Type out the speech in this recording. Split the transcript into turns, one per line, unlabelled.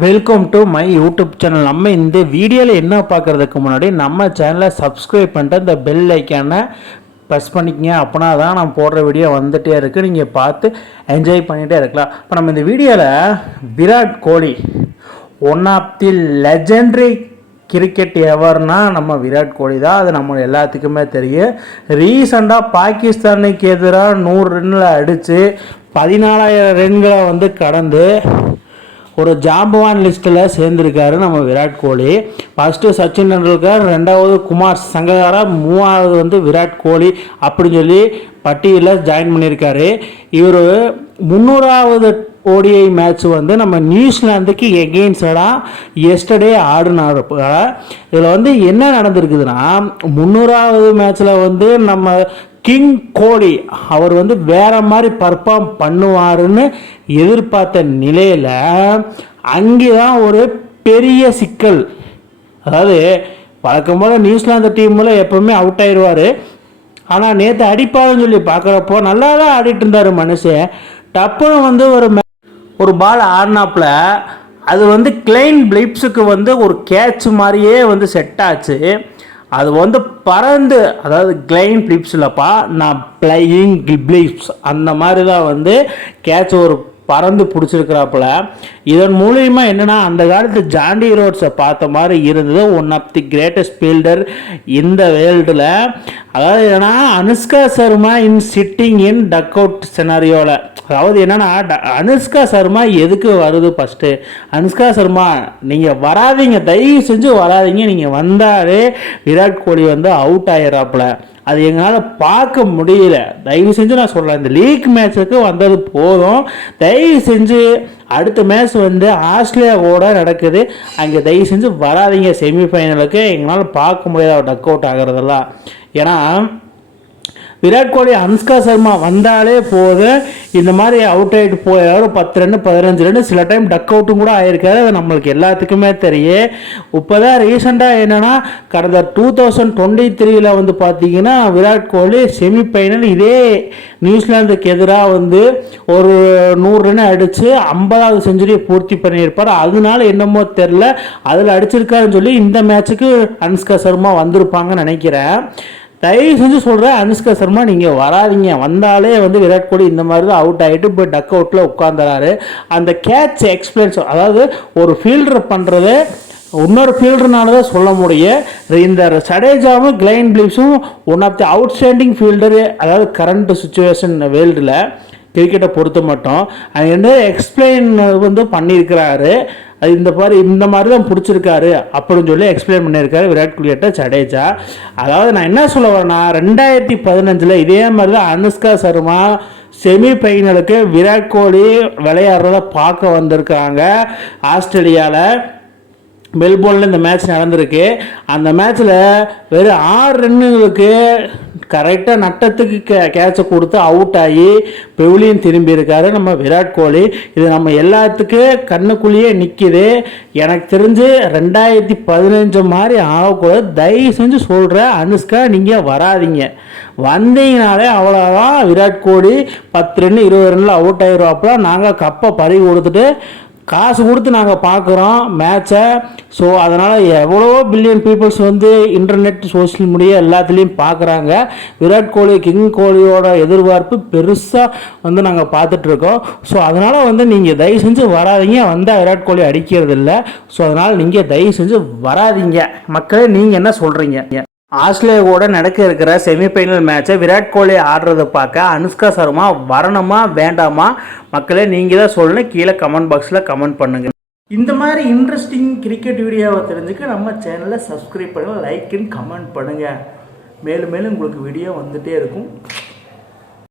Welcome to my YouTube channel நம்ம இந்த வீடியோவில் என்ன பார்க்குறதுக்கு முன்னாடி நம்ம சேனலை சப்ஸ்கிரைப் பண்ணிட்டு இந்த பெல் ஐக்கானை ப்ரெஸ் பண்ணிக்கங்க. அப்படின்னா தான் நான் போடுற வீடியோ வந்துகிட்டே இருக்குது நீங்கள் பார்த்து என்ஜாய் பண்ணிகிட்டே இருக்கலாம். இப்போ நம்ம இந்த வீடியோவில் Virat Kohli one of the legendary cricket எவர்னா நம்ம விராட் கோலி தான். அது நம்ம எல்லாத்துக்குமே தெரியும். ரீசெண்டாக பாகிஸ்தானுக்கு எதிராக நூறு ரன்னில் அடித்து பதினாலாயிரம் ரன்களை வந்து கடந்து ஒரு ஜாம்பவான் லிஸ்ட்டில் சேர்ந்துருக்காரு நம்ம விராட் கோலி. ஃபஸ்ட்டு சச்சின் டெண்டுல்கர் ரெண்டாவது குமார் சங்ககாரா மூணாவது வந்து விராட் கோலி அப்படின்னு சொல்லி பட்டியலில் ஜாயின் பண்ணியிருக்காரு. இவர் முந்நூறாவது ஓடிஐ மேட்ச் வந்து நம்ம நியூசிலாந்துக்கு எகெயின்ஸ்டாக எஸ்டர்டே ஆடினார். இதில் வந்து என்ன நடந்திருக்குதுன்னா முந்நூறாவது மேட்ச்சில் வந்து நம்ம கிங் கோலி அவர் வந்து வேற மாதிரி பர்ஃபார்ம் பண்ணுவாருன்னு எதிர்பார்த்த நிலையில் அங்கே தான் ஒரு பெரிய சிக்கல். அதாவது வழக்கம் போல் நியூசிலாந்து டீமில் எப்போவுமே அவுட் ஆயிடுவார் ஆனால் நேற்று அடிப்பாருன்னு சொல்லி பார்க்குறப்போ நல்லா தான் ஆடிட்டு இருந்தார் மனுஷன். டப்புன்னு வந்து ஒரு ஒரு பால் ஆடினாப்புல அது வந்து கிளைன் பிளிப்ஸுக்கு வந்து ஒரு கேட்ச் மாதிரியே வந்து செட் ஆச்சு. அது வந்து பறந்து அதாவது கிளைன் பிளிப்ஸ்லப்பா நான் பிளையிங் பிளிப்ஸ் அந்த மாதிரி தான் வந்து கேட்ச் ஒரு பறந்து பிடிச்சிருக்கிறாப்புல. இதன் மூலியமாக என்னென்னா அந்த காலத்து ஜாண்டி ரோட்ஸை பார்த்த மாதிரி இருந்தது. One of the greatest fielder இந்த வேர்ல்டில் அதாவது என்னன்னா Anushka Sharma in sitting in duck out செனாரியோவில் அதாவது என்னன்னா ட- அனுஷ்கா சர்மா எதுக்கு வருது ஃபஸ்ட்டு அனுஷ்கா சர்மா நீங்கள் வராதீங்க. தயவு செஞ்சு வராதீங்க. நீங்கள் வந்தாலே விராட் கோலி வந்து அவுட் ஆயிடுறாப்புல. அது எங்களால் பார்க்க முடியல. தயவு செஞ்சு நான் சொல்கிறேன் இந்த லீக் மேட்ச்சுக்கு வந்தது போதும். தயவு செஞ்சு அடுத்த மேட்ச் வந்து ஆஸ்திரேலியாவோட நடக்குது. அங்கே தயவு செஞ்சு வராதீங்க செமிஃபைனலுக்கு எங்களால் பார்க்க முடியாது டக் அவுட் ஆகிறதெல்லாம். ஏன்னா விராட் கோலி அனுஷ்கா சர்மா வந்தாலே போதும். இந்த மாதிரி அவுட் ஆகிட்டு போயாரு பத்து ரெண்டு பதினஞ்சு ரெண்டு சில டைம் டக் அவுட்டும் கூட ஆயிருக்காரு அது நம்மளுக்கு எல்லாத்துக்குமே தெரியும். இப்போ தான் ரீசெண்டாக என்னென்னா கடந்த டூ தௌசண்ட் டுவெண்ட்டி த்ரீயில் வந்து பார்த்தீங்கன்னா விராட் கோலி செமிஃபைனல் இதே நியூசிலாந்துக்கு எதிராக வந்து ஒரு நூறு ரன் அடித்து ஐம்பதாவது செஞ்சுரியை பூர்த்தி பண்ணியிருப்பார். அதனால என்னமோ தெரில அதில் அடிச்சிருக்காருன்னு சொல்லி இந்த மேட்ச்சுக்கு அனுஷ்கா சர்மா வந்திருப்பாங்கன்னு நினைக்கிறேன். தயவு செஞ்சு சொல்கிறேன் அனுஷ்கா சர்மா நீங்கள் வராதீங்க. வந்தாலே வந்து விராட் கோலி இந்த மாதிரி தான் அவுட் ஆகிட்டு இப்போ டக் அவுட்டில் உட்காந்துறாரு அந்த கேட்ச் எக்ஸ்பீரியன்ஸ் அதாவது ஒரு ஃபீல்டர் பண்ணுறது இன்னொரு ஃபீல்டர்னால தான் சொல்ல முடியும். இந்த சடேஜாவும் Glenn பிலிப்ஸும் one of the outstanding fielder அதாவது கரண்ட் சுச்சுவேஷன் வேர்ல்டில் கிரிக்கெட்டை பொறுத்த மட்டும். அது என்ன எக்ஸ்பிளைன் வந்து பண்ணியிருக்கிறாரு. அது இந்த மாதிரி இந்த மாதிரி தான் பிடிச்சிருக்காரு அப்படின்னு சொல்லி எக்ஸ்பிளைன் பண்ணியிருக்காரு விராட் கோலியிட்ட ஜடேஜா. அதாவது நான் என்ன சொல்ல வரேன்னா ரெண்டாயிரத்தி பதினஞ்சில் இதே மாதிரி தான் அனுஷ்கா சர்மா செமி ஃபைனலுக்கு விராட் கோலி விளையாடுறத பார்க்க வந்திருக்காங்க. ஆஸ்திரேலியாவில் மெல்போர்னில் இந்த மேட்ச் நடந்திருக்கு. அந்த மேட்ச்சில் வெறும் ஆறு ரன்னுங்களுக்கு கரெக்டாக நட்டத்துக்கு கே கேட்சை கொடுத்து அவுட் ஆகி பெவிலியன் திரும்பியிருக்காரு நம்ம விராட் கோலி. இது நம்ம எல்லாத்துக்கு கண்ணுக்குள்ளேயே நிற்கிது எனக்கு தெரிஞ்சு ரெண்டாயிரத்தி பதினஞ்சு மாதிரி ஆகக்கூடாது. தயவு செஞ்சு சொல்கிறேன் அனுஷ்கா நீங்கள் வராதீங்க. வந்தீங்கனாலே அவ்வளோதான் விராட் கோலி பத்து ரன் இருபது ரன்னில் அவுட் ஆயிடுவாப்புல நாங்கள் கப்பை பறி கொடுத்துட்டு காசு கொடுத்து நாங்கள் பார்க்குறோம் மேட்சை ஸோ அதனால் எவ்வளோ பில்லியன் பீப்புள்ஸ் வந்து இன்டர்நெட் சோஷியல் மீடியா எல்லாத்துலேயும் பார்க்குறாங்க விராட் கோலி கிங் கோலியோட எதிர்பார்ப்பு பெருசாக வந்து நாங்கள் பார்த்துட்ருக்கோம் ஸோ அதனால் வந்து நீங்கள் தயவு செஞ்சு வராதீங்க. வந்தால் விராட் கோலி அடிக்கிறது இல்லை ஸோ அதனால் நீங்கள் தயவு செஞ்சு வராதீங்க. மக்களே நீங்கள் என்ன சொல்கிறீங்க ஆஸ்திரேலியாவோட நடக்க இருக்கிற செமிஃபைனல் மேட்சை விராட் கோலி ஆடுறதை பார்க்க அனுஷ்கா சர்மா வரணுமா வேண்டாமா? மக்களே நீங்கள் தான் சொல்லணும். கீழே கமெண்ட் பாக்ஸில் கமெண்ட் பண்ணுங்கள் இந்த மாதிரி இன்ட்ரெஸ்டிங் கிரிக்கெட் வீடியோவை தெரிஞ்சுக்க நம்ம சேனலை சப்ஸ்கிரைப் பண்ணுங்கள் லைக் அண்ட் கமெண்ட் பண்ணுங்கள் மேலும் மேலும் உங்களுக்கு வீடியோ வந்துகிட்டே இருக்கும்.